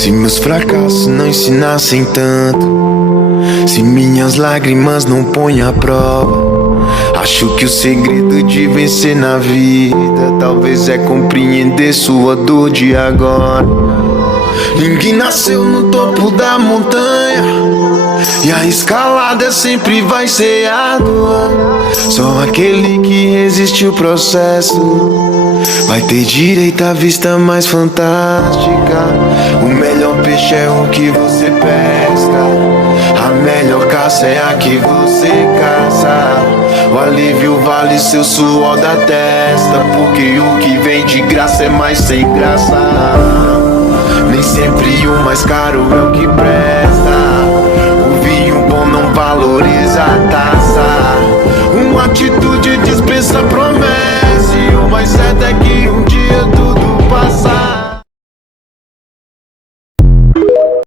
Se meus fracassos não ensinassem tanto, se minhas lágrimas não põem à prova, acho que o segredo de vencer na vida talvez é compreender sua dor de agora. Ninguém nasceu no topo da montanha e a escalada sempre vai ser árdua. Só aquele que resiste o processo vai ter direito à vista mais fantástica. O melhor peixe é o que você pesca, a melhor caça é a que você caça. O alívio vale seu suor da testa, porque o que vem de graça é mais sem graça. Nem sempre o mais caro é o que presta, o vinho bom não valoriza a taça. Uma atitude dispensa promessa, e o mais certo é que um dia